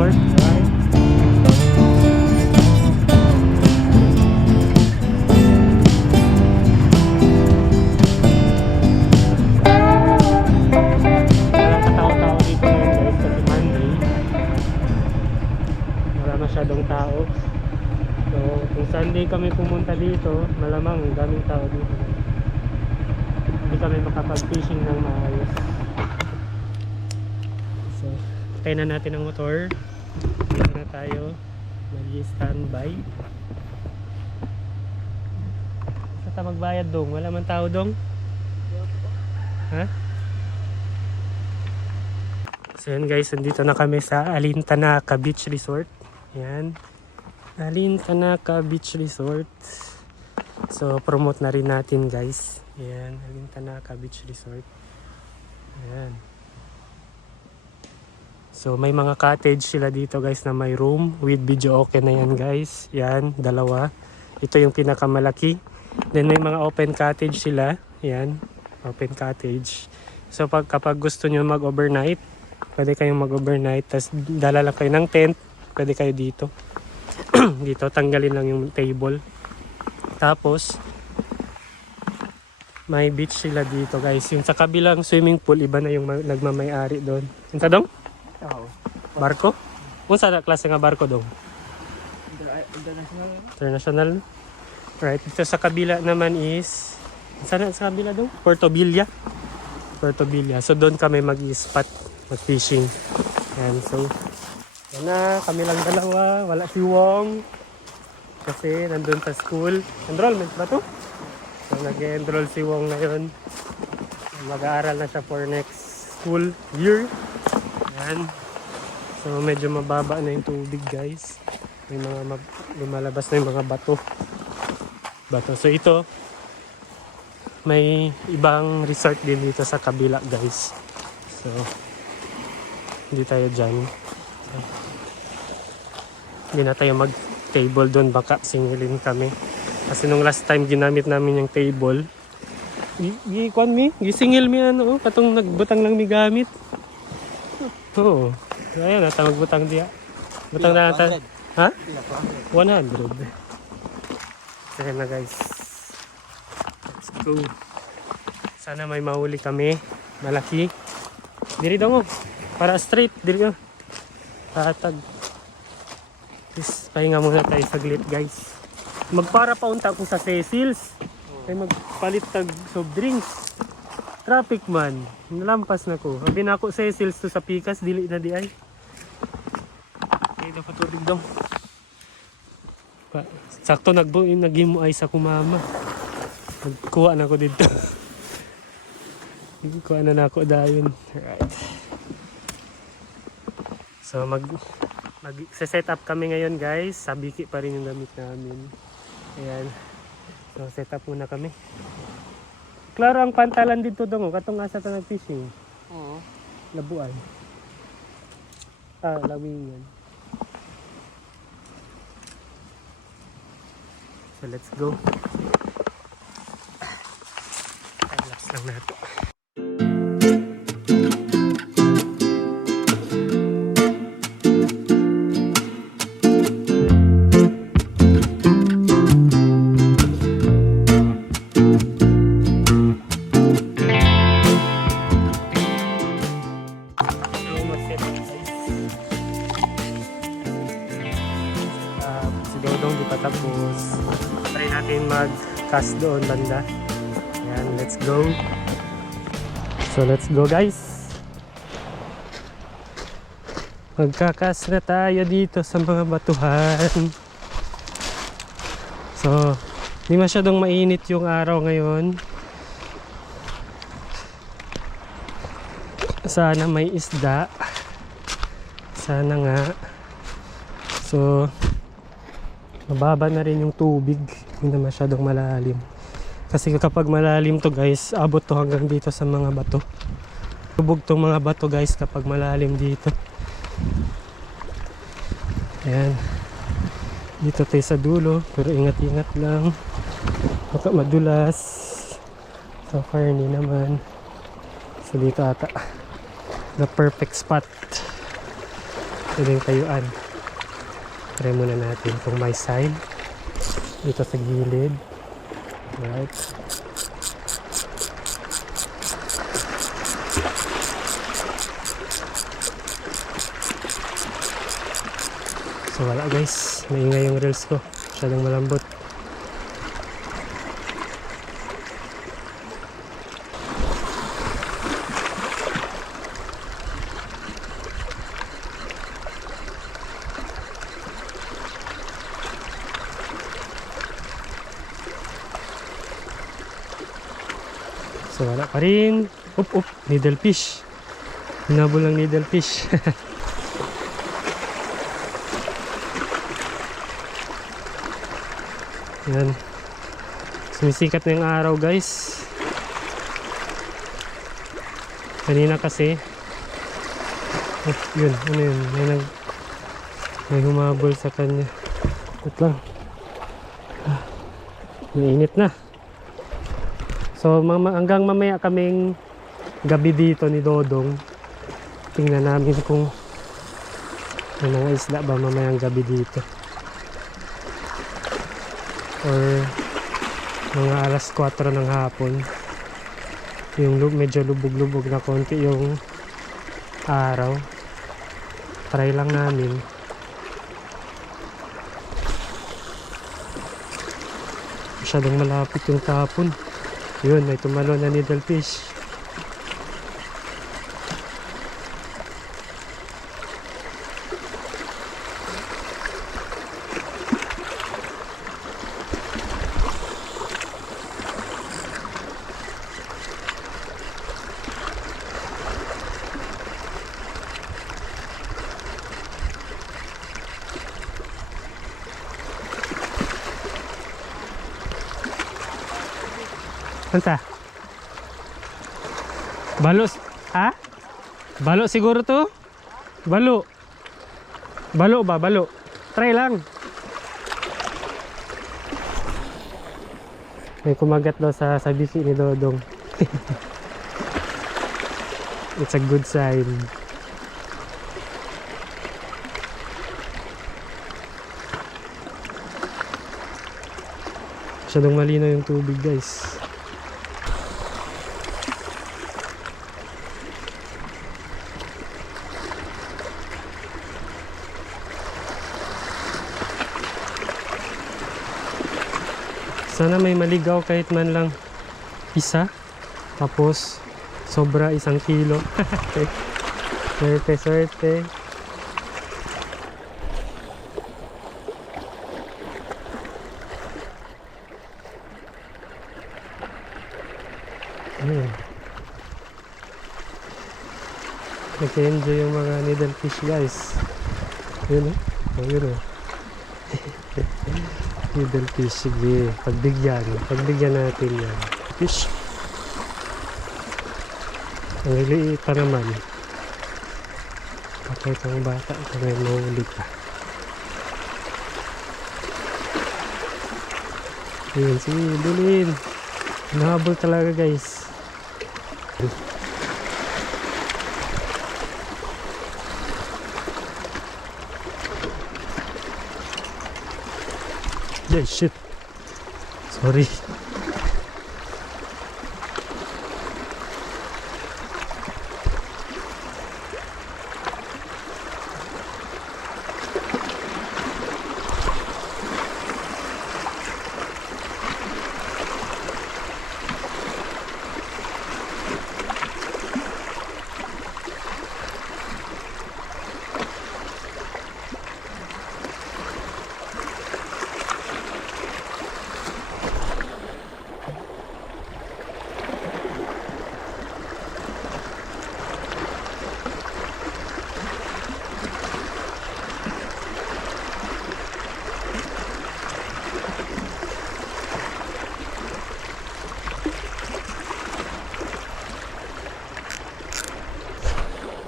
Resort. Right? Walang katao-tao dito ngayon guys kasi Monday. Wala masyadong tao. So kung Sunday kami pumunta dito, malamang daming tao dito. Hindi kami makapag-fishing ng maayos. So tayo na natin ang motor. Dito na tayo. Mag-standby. Saan magbayad dong? Wala man tao dong? Ha? So yun guys, nandito na kami sa Alintanaka Beach Resort. Yan. Alintanaka Beach Resort. So promote na rin natin guys. Yan, Alintanaka Beach Resort. Yan. So may mga cottage sila dito guys na may room with video okay na yan guys. Yan, dalawa. Ito yung pinakamalaki. Then may mga open cottage sila. Yan, open cottage. So kapag gusto nyo mag-overnight, pwede kayong mag-overnight. Tapos dala lang kayo ng tent, pwede kayo dito. Dito, tanggalin lang yung table. Tapos may beach sila dito guys. Yung sa kabilang swimming pool, iba na yung nagmamay-ari doon. Yung dong? Oo. Barko? Kung sa klase nga barko dong? International. International. Right. Ito sa kabila naman is saan sa kabila dong? Puerto Villa. Puerto Villa. So doon kami mag-spot, mag-fishing. Yan. So yan na, kami lang dalawa. Wala si Wong. Kasi nandun sa school. Enrollment ba to? So nag-enroll si Wong ngayon. Mag-aaral na siya for next school year. Yan. So medyo mababa na yung tubig guys. May mga lumalabas na yung mga bato. So ito, may ibang resort din dito sa kabila guys. So hindi tayo dyan. So, hindi na tayo mag-table doon, baka singilin kami. Kasi nung last time ginamit namin yung table, gisingil mi ano, katong nagbutang lang mi gamit. Oo. Ayan, nata magbutang diya. Butang na nata. Ha? 100. Ayan na guys. Let's go. Sana may mahuli kami. Malaki. Diri daw mo. Para straight. Diri ko. Tatag. Please, pahinga muna tayo saglit guys. Magpara paunta ko sa Cecil's. Ay magpalit tag soft drinks. Traffic man. Nalampas na ko. Sabi na ako Cecil's to sa Pikas. Dili na di ay. Ito pa tubig daw. Sakto nagimo ay sa kumama. Nagkuha na ako dito. Nagkuha na ako dayon. Alright. So set up kami ngayon guys. Sabiki pa rin yung gamit namin. Ayan. So set up muna kami. Klaro ang pantalan dito dong. Katong asa ta nag-fishing. Oo. Labuan. Lawingan. So let's go. Relax lang natin. Si Dodong di pa tapos. Try natin mag-cast doon banda. Ayan, let's go. So let's go guys. Magkakas na tayo dito sa mga batuhan. So di masyadong mainit yung araw ngayon. Sana may isda. Sana nga. So mababa na rin yung tubig, hindi na masyadong malalim. Kasi kapag malalim to guys, abot to hanggang dito sa mga bato. Tubog tong mga bato guys kapag malalim dito. Ayan. Dito tayo sa dulo, pero ingat-ingat lang. Baka madulas. So far hindi naman. So dito ata the perfect spot. pwedeng tayuan. Try muna natin kung may sign dito sa gilid. Right. So wala guys, maingay yung reels ko, masyadong malambot. So wala pa rin. Needlefish. Hinabol ng needlefish. Yan. Sumisikat na yung araw guys. Kanina kasi yun, ano yun, may humabol sa kanya. Ito lang. Mainit na. So hanggang mamaya kaming gabi dito ni Dodong. Tingnan namin kung may mga isda ba mamayang gabi dito. Or mga alas 4 ng hapon. Yung medyo lubog-lubog na konti yung araw. Try lang namin. Masyadong malapit yung tapon. Yun, may tumalo na needlefish. Anta? Balo? Ha? Balo siguro to? Balo? Balo ba? Balo? Try lang. May kumagat daw sa bisi ni Dodong. It's a good sign. Masyadong malinaw yung tubig guys. Sana may maligaw kahit man lang isa. Tapos sobra 1 kilo. Swerte, swerte. Nag-enjoy yung mga needlefish guys. Yun o. Yun o. Needlefish, sige, pagbigyan natin yan. Fish. Ang liliit pa naman. Patay itong bata, ito may mahuli pa. Yun, sige, bilhin. Nahabol talaga guys. Yeah, shit. Sorry.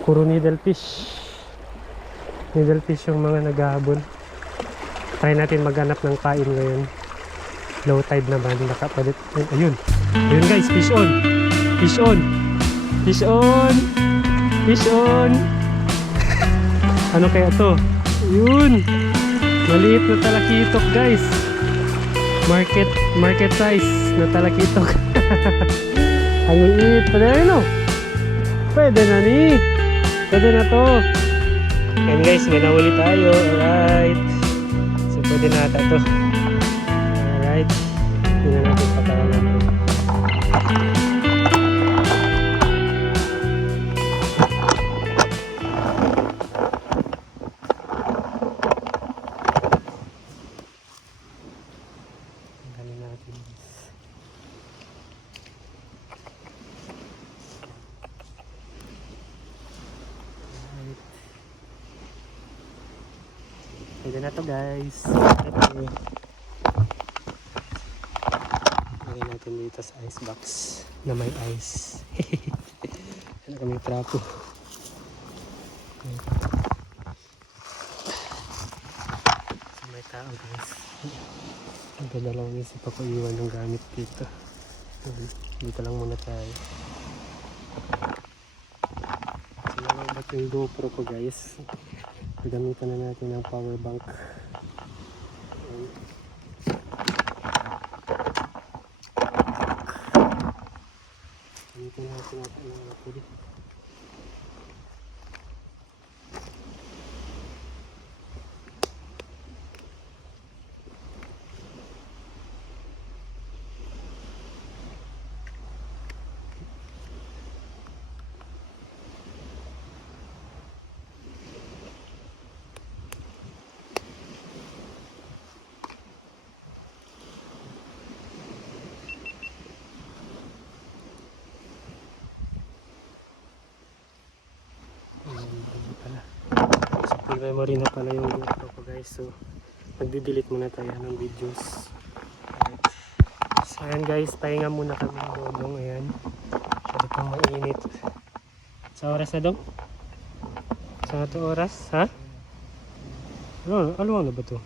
Puro needlefish. Needlefish yung mga naghahabol. Try natin maghanap ng kain ngayon. Low tide naman, nakapalit. Ayun. Ayun guys, fish on. Fish on. Fish on. Fish on. Ano kaya to? Yun! Maliit na talakitok guys. Market size na talakitok. Ang liit. Pwede na yun, oh. Pwede na ni. Pwede na to. Yan guys, may nahuli tayo. Alright. So pwede na ata to. Alright. Hindi na natin patawalan to. Tanggalin natin. Alright. Pwede na to guys. Ito. Lagyan natin dito sa ice box na may ice. Ano kami trapo. So, may tao guys. Nagdadalaw niya si Papa iwan ng gamit dito. Dito lang muna tayo. So nalabat yung GoPro ko guys. Gamitan na natin ng power bank. Gamitan natin ang lapod. So, memory na pala yung GoPro ko guys. So, magdi-delete muna tayo ng videos. Alright. So, ayan guys, pahinga muna kami ng Dodong. Ayan. Masyado pang mainit. Sa oras na dong? Sa ito oras? Ha? Ano na ba to?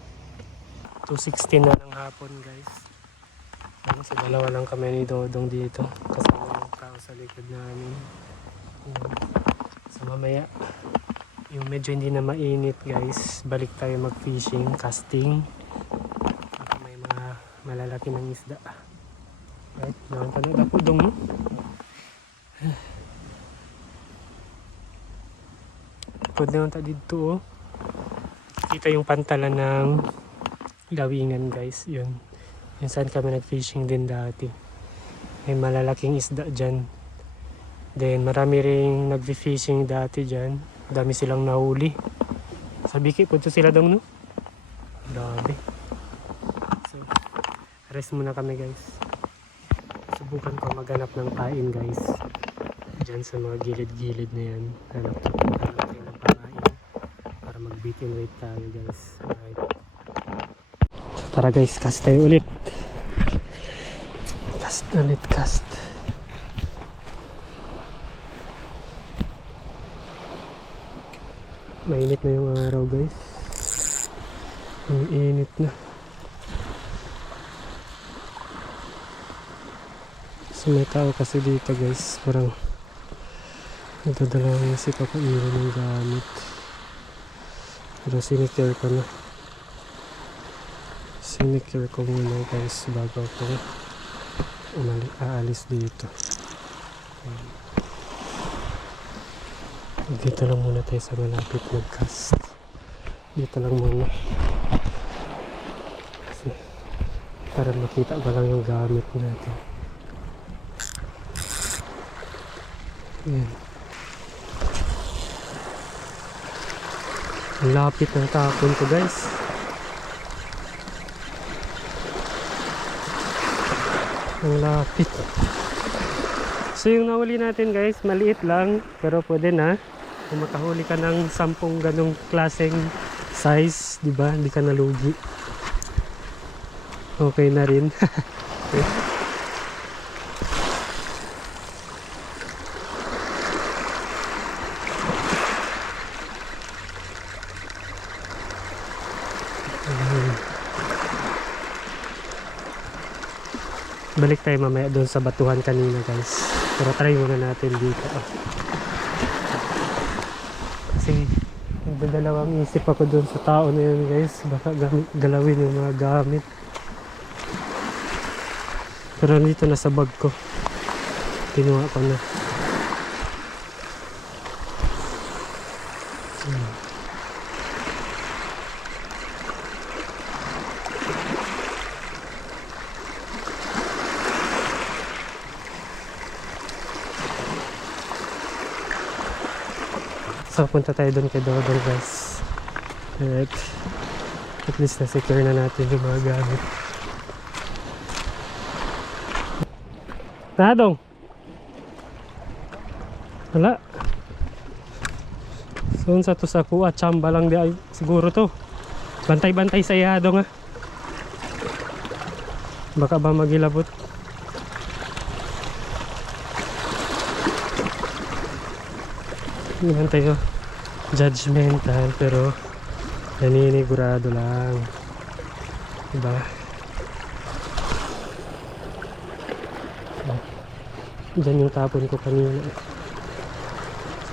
2:16 na ng hapon guys. Ano, so dalawa lang kami ni Dodong dito. Kasama yung tao sa likod namin. Ayan. So mamaya, yung medyo hindi na mainit guys, balik tayo mag fishing, casting. May mga malalaki ng isda. Right? Naman pa na po dong. Pwede naman tayo dito oh. Kita yung pantalan ng Lawingan guys. Yun. Yun saan kami nag fishing din dati. May malalaking isda dyan. Then marami ring nag-fishing dati dyan. Dami silang nahuli. Sa Biki, punto sila dong no? Grabe. So, rest muna kami guys. Subukan ko maghanap ng kain guys. Dyan sa mga gilid-gilid na yan. Hanap tayo ng pakain. Para mag-beat and wait tayo guys. Alright. Tara guys, cast tayo ulit. Cast ulit, cast. Mainit na yung araw guys. Ang init na. So may tao kasi dito guys. Parang nagdadala si Papa iwan ng gamit. Pero sinicare ko na. Sinicare ko muna guys bago ako aalis dito. Dito lang muna tayo sa malapit mag-cast. Dito lang muna. Kasi para makita ko lang yung gamit natin. Ayan. Ang lapit ng tapon ko guys. Ang lapit. So yung nahuli natin guys, maliit lang. Pero pwede na. Kung makahuli ka ng 10 ganong klaseng size, di ba? Hindi ka nalugi. Okay na rin. Balik tayo mamaya doon sa batuhan kanina guys. Pero try muna natin dito. Kasi Nagdadalawang isip ako dun sa tao na yun guys. Baka galawin yung mga gamit. Pero dito na sa bag ko. Kinuha ko na. So punta tayo doon kay Dodong guys. At least na-secure na natin yung mga gamit. Nadong! Wala. So sa to sa kuha, chamba lang di ay siguro to. Bantay-bantay sa Yadong ha. Baka ba magilabot? Hindi man tayo judgmental pero naninigurado lang, diba? Diyan yung tapon ko kanina.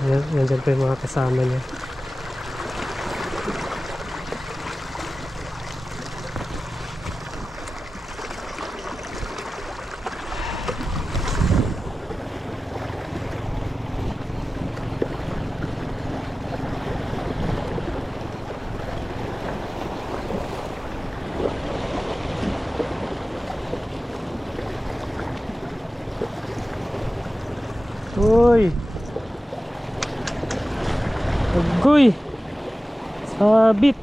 Yan dyan pa yung mga kasama niya. Uy! Agoy! Sabit!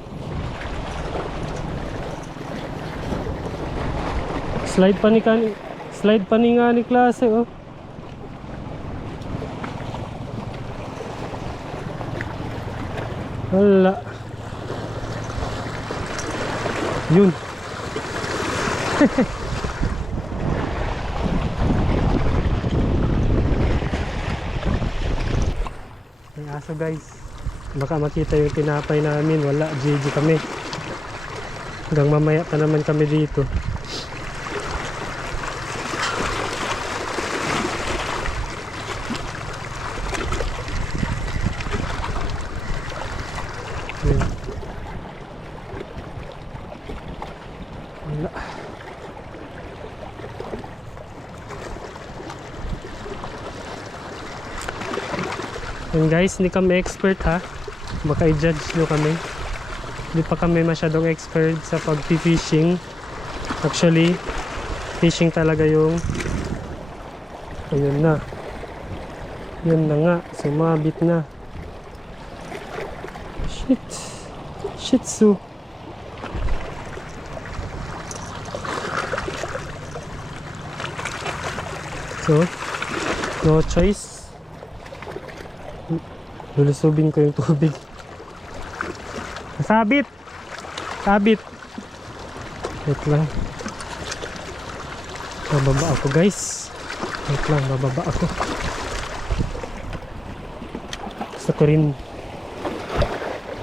Slide pa ni nga ni klase oh. Wala. Yun. May aso guys. Baka makita yung tinapay namin. Wala, GG kami. Hanggang mamaya pa naman kami dito. Yun. Wala. And guys, hindi kami expert ha. Baka i-judge nyo kami. Hindi pa kami masyadong expert sa pag-fishing. Actually, fishing talaga yung ayun na. Yun na nga. Sumabit na. Shit. Shih Tzu. So, no choice. Lulusubin ko yung tubig. Sabit! Sabit! Wait lang. Bababa ako guys. Wait lang, bababa ako. Gusto ko rin.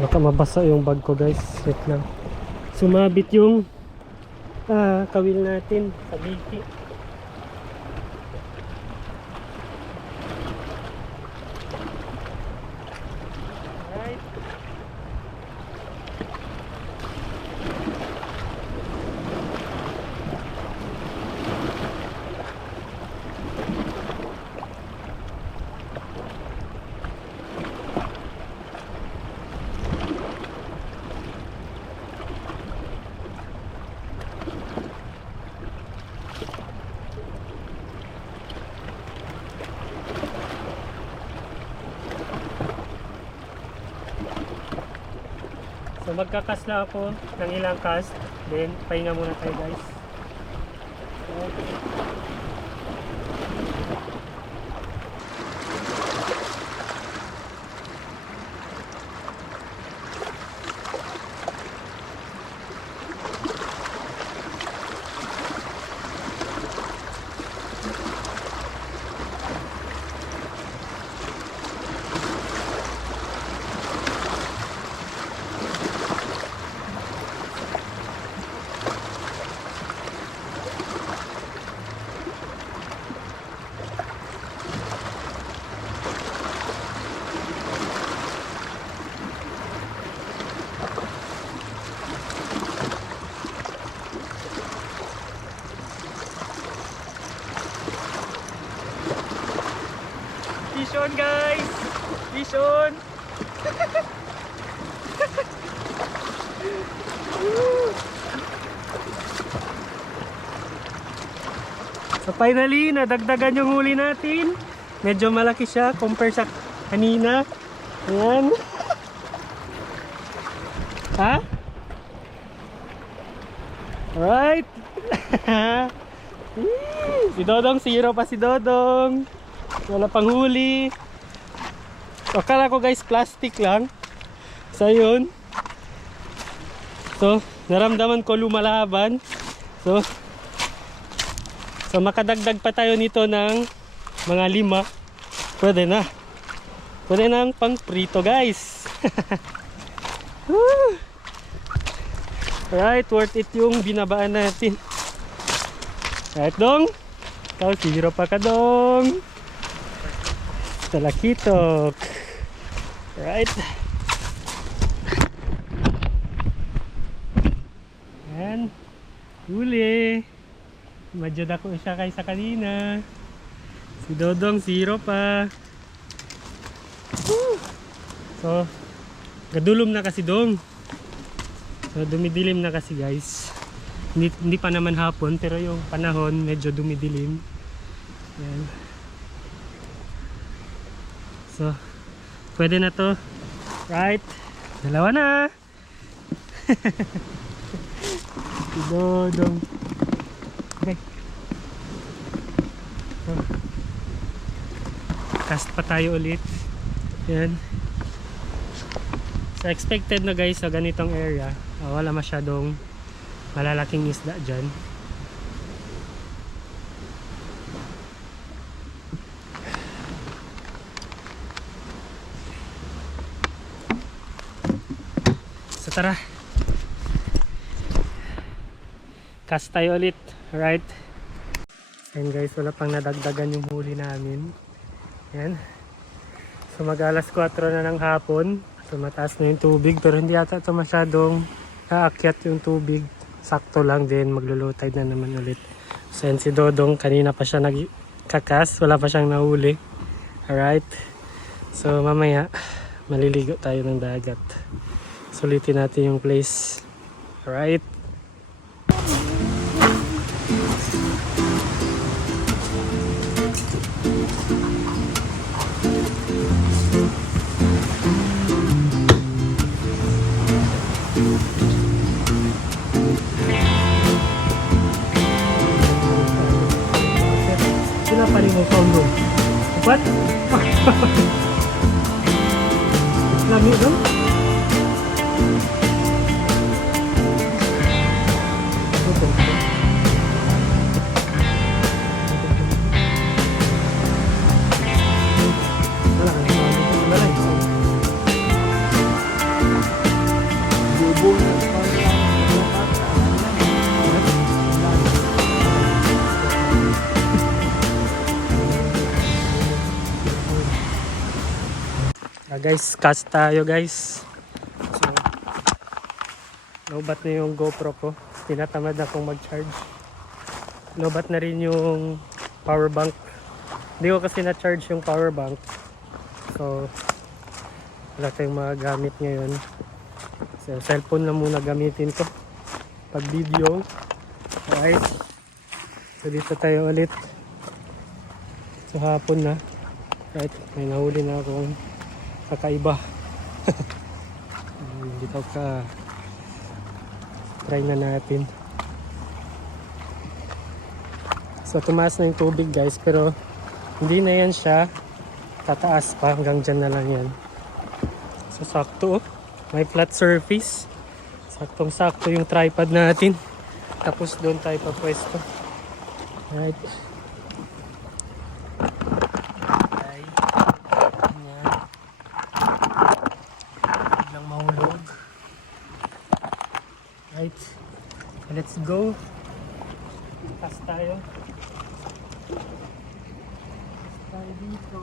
Baka mabasa yung bag ko guys. Wait lang. Sumabit yung kawil natin sa biki. So magkakas lang ako ng ilang cast, then pahinga muna tayo guys. Congratulations! So finally, nadagdagan yung huli natin. Medyo malaki siya compare sa kanina. Ayan. Ha? Alright. Si Dodong, zero pa si Dodong. Wala pang huli. Akala ko guys, plastic lang. So yun. So, naramdaman ko lumalaban. So makadagdag pa tayo nito ng mga 5. Pwede na. Pwede na pang prito guys. Alright, worth it yung binabaan natin. Alright Dong. Ikaw, zero pa ka Dong. Talakitok. Alright. Yan. Huli. Medyo dako siya kaysa kanina. Si Dodong, zero pa. So, gadulom na kasi Dong. So, dumidilim na kasi guys. Hindi pa naman hapon, pero yung panahon medyo dumidilim. Yan. So, pwede na to. Right? Dalawa na. Si Dodong. Okay. So, cast pa tayo ulit. Yan. So expected na guys sa ganitong area, wala masyadong malalaking isda dyan. So tara, cast tayo ulit. Alright. And guys, wala pang nadagdagan yung huli namin. Yan. So mag alas 4 na ng hapon. So mataas na yung tubig, pero hindi ata ito masyadong aakyat yung tubig. Sakto lang din, maglo-low tide na naman ulit. So yan si Dodong, kanina pa siya nagkakas, wala pa siyang nahuli. Alright. So mamaya, maliligo tayo ng dagat. Sulitin natin yung place. Alright. Paling mo kondo. What? Lami dong? Guys, cast tayo guys. So, lobat na yung GoPro ko. Tinatamad na akong mag-charge. Lobat na rin yung power bank. Hindi ko kasi na-charge yung power bank. So, wala tayong mga gamit ngayon. So, cellphone na muna gamitin ko pag video. Alright. So, dito tayo ulit. So, hapon na. Right. May nahuli na akong kakaiba. Dito ka try na natin. So tumaas na yung tubig guys, pero hindi na yan siya tataas pa, hanggang dyan na lang yan. So sakto, may flat surface, saktong sakto yung tripod natin, tapos doon tayo papwesto. Right. Right, let's go. Cast tayo. Tayo dito.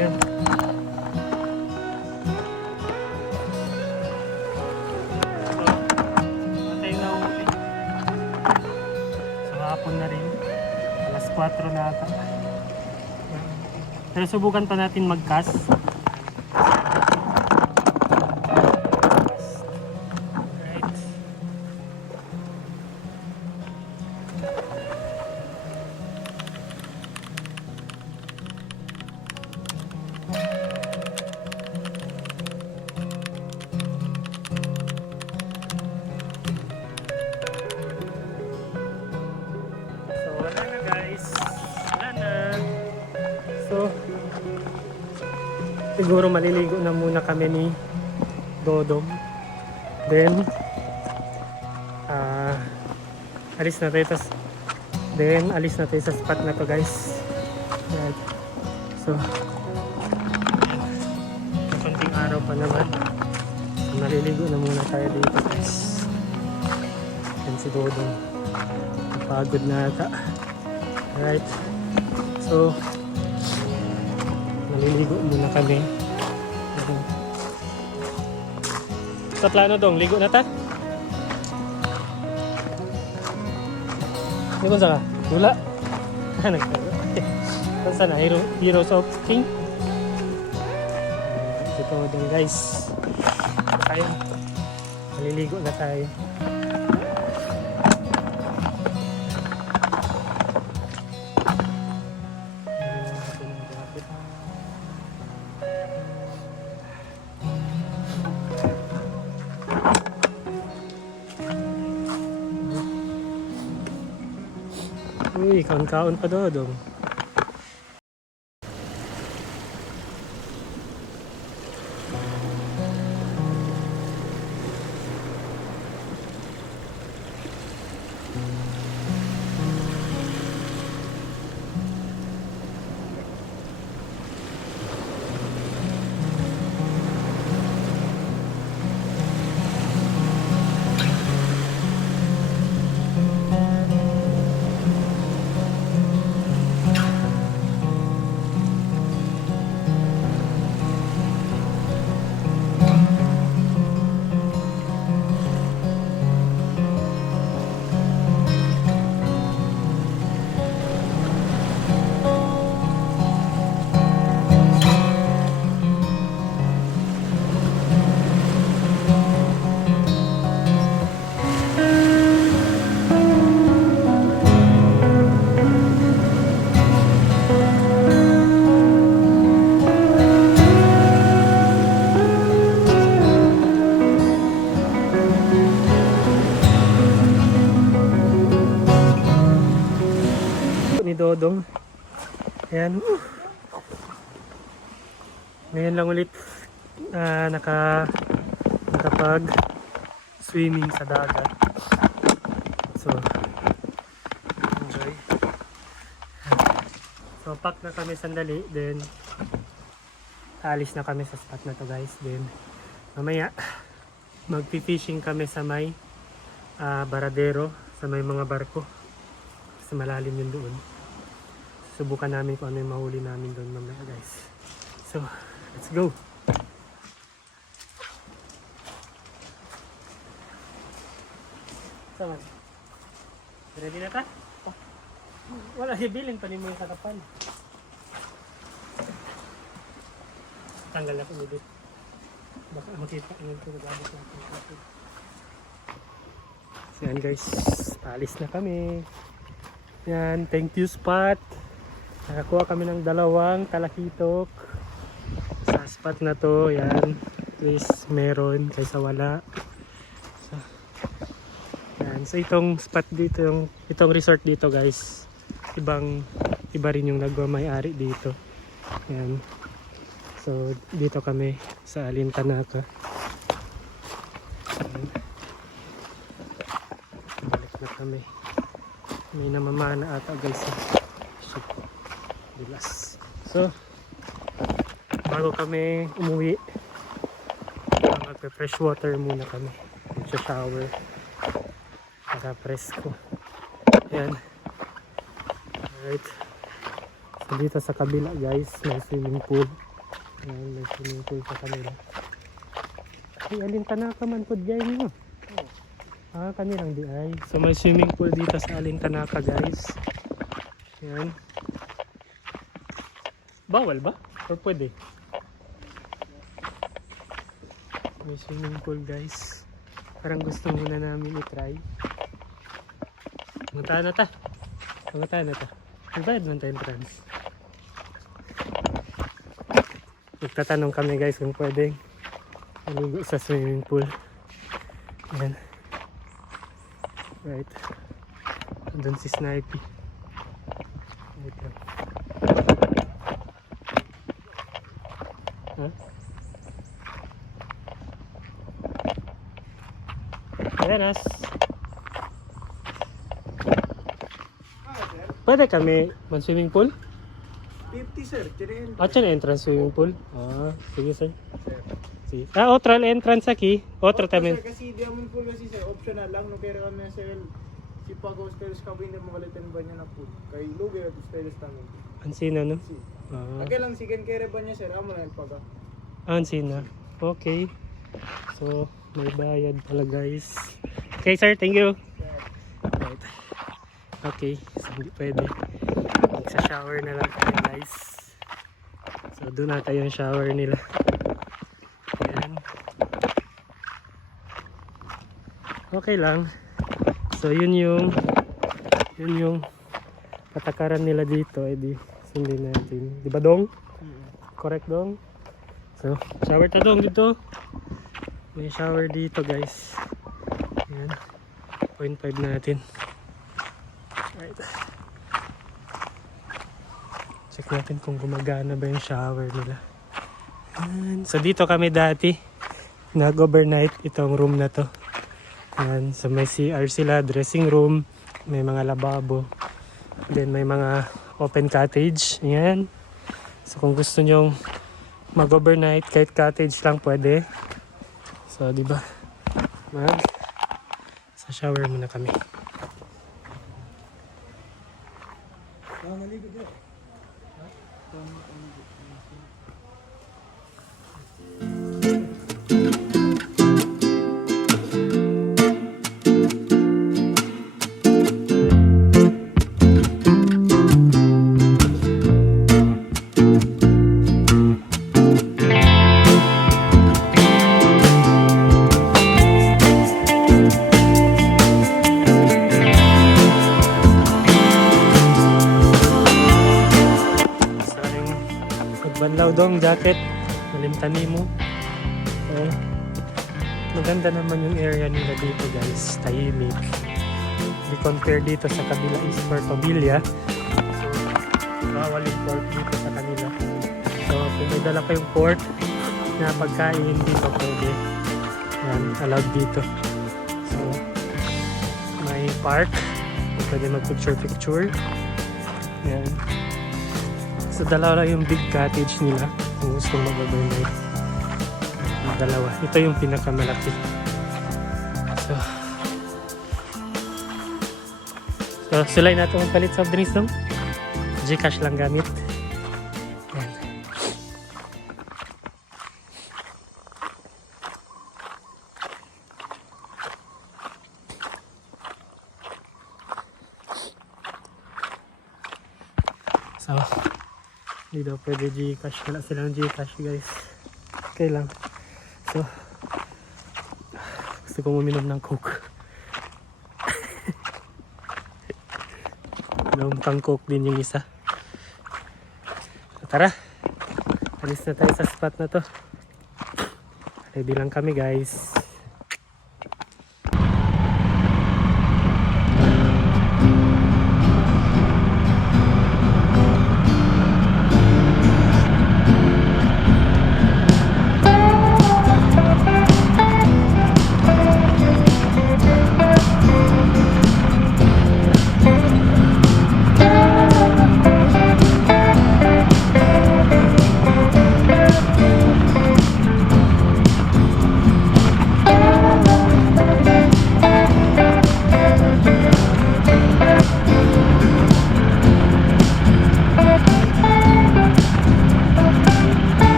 Yan. So, patay na uli. So, hapon na rin. Alas 4 na ata. Pero subukan pa natin mag-cast. Right. So wala na guys. Wala na. So siguro maliligo na muna kami ni Dodong. Then alis na tayo alis na tayo sa spot na to guys. Right. So konting araw pa naman. So, maliligo na muna tayo dito guys. Yan si Dodong. Pagod na ata. Right. So maliligo muna kami. Sa plano dong, ligo na ta? Hindi ko saan ka? Wala. Saan na? Heroes of King? Ito dong guys. Tayo. Maliligo na tayo. Uy, kaon-kaon pa Dodong. Ni Dodong. Ayan. Ngayon lang ulit nakapag swimming sa dagat. So enjoy. So pack na kami sandali, then alis na kami sa spot na to guys. Then mamaya magpi-fishing kami sa may baradero, sa may mga barko. Sa malalim yun doon. Subukan namin kung ano yung mahuli namin doon mamaya guys. So, let's go! Saan? Ready na ta? Oh. Wala, hibilin pa rin mo yung katapan. Tanggal na kami dito. Baka makita nyo ito. Nagabot natin. So yan guys, alis na kami. Yan, thank you spot. Nakakuha kami ng 2 talakitok sa spot na to. Yan, at least meron kaysa wala. So, yan, so itong spot dito, itong resort dito guys, iba rin yung nagmamay-ari dito. Yan. So dito kami sa Alintanaka. Yan. Balik na kami. May namamana ata guys. Shit. Bilas. So, bago kami umuwi, magpe-fresh water muna kami. Mag-shower. Para presko. Ayan. Alright. So, Dito sa kabila guys, may swimming pool. Ayan, may swimming pool sa kanila. Ay, alin tanaka man po dyan mo. Ah, kanilang di ay. So may swimming pool dito sa Alintanaka guys. Ayan. Bawal ba? Or pwede? May swimming pool guys. Parang gusto muna namin i-try. Punta na ta. Punta na ta. Magbayad man tayo entrance. Magtatanong kami guys kung pwede maligo sa swimming pool. Ayan. Right. Doon si Snipey. Wait lang. Huh? Ayan as. Pwede kami mag-swimming pool? 50 sir, tirahin. Ah, dyan entrance swimming pool? Ah, sige sir. Sige. Ah, otral entrance aki. Otra tamin. Kasi diamond pool kasi sir, optional lang. No kaya kami sir, si Pagos Teles kami na makalitan ba niya na pool. Kay Lugi at Teles namin. Ansina no? Si. Ah, Lagay lang si Ken kere ba niya sir, amo na yung Paga. Ansina. Okay. So, may bayad pala guys. Okay sir, thank you. Right. Okay, so hindi pwede. Magsa-shower na lang tayo guys. So, doon na tayo yung shower nila. Ayan. Okay lang. So, yun yung patakaran nila dito. Eh di, sundin natin. Di ba dong? Correct dong? So, shower ta dong dito. May shower dito guys. Ayan. 0.5 natin. Right. Check natin kung gumagana ba yung shower nila. Ayan. So dito kami dati nag-overnight itong room na to. Ayan. So may CR sila, dressing room, may mga lababo, then may mga open cottage. Ayan. So kung gusto nyong mag-overnight kahit cottage lang pwede. So di ba? Sa shower muna kami. Maligo dito. Banlaw dong jacket, malimtani mo. So, maganda naman yung area nila dito guys, tahimik. We compare dito sa kabila is Puerto Villa. So, bawal yung pork dito sa kanila. So, kung may dala kayong pork na pagkain, hindi pa pwede. Yan, allowed dito. So, may park, pwede mag-picture-picture. Yan. So, dalawa yung big cottage nila kung gusto mag-overnight. Dalawa. Ito yung pinakamalaki. So silay na itong palit sa drinks dong. Gcash lang gamit. Yan. So, hindi daw pwede Gcash. Wala silang Gcash guys. Okay lang. So, gusto kong uminom ng Coke. Mukhang Coke din yung isa. So, tara. Alis na tayo sa spot na to. Ready lang kami guys.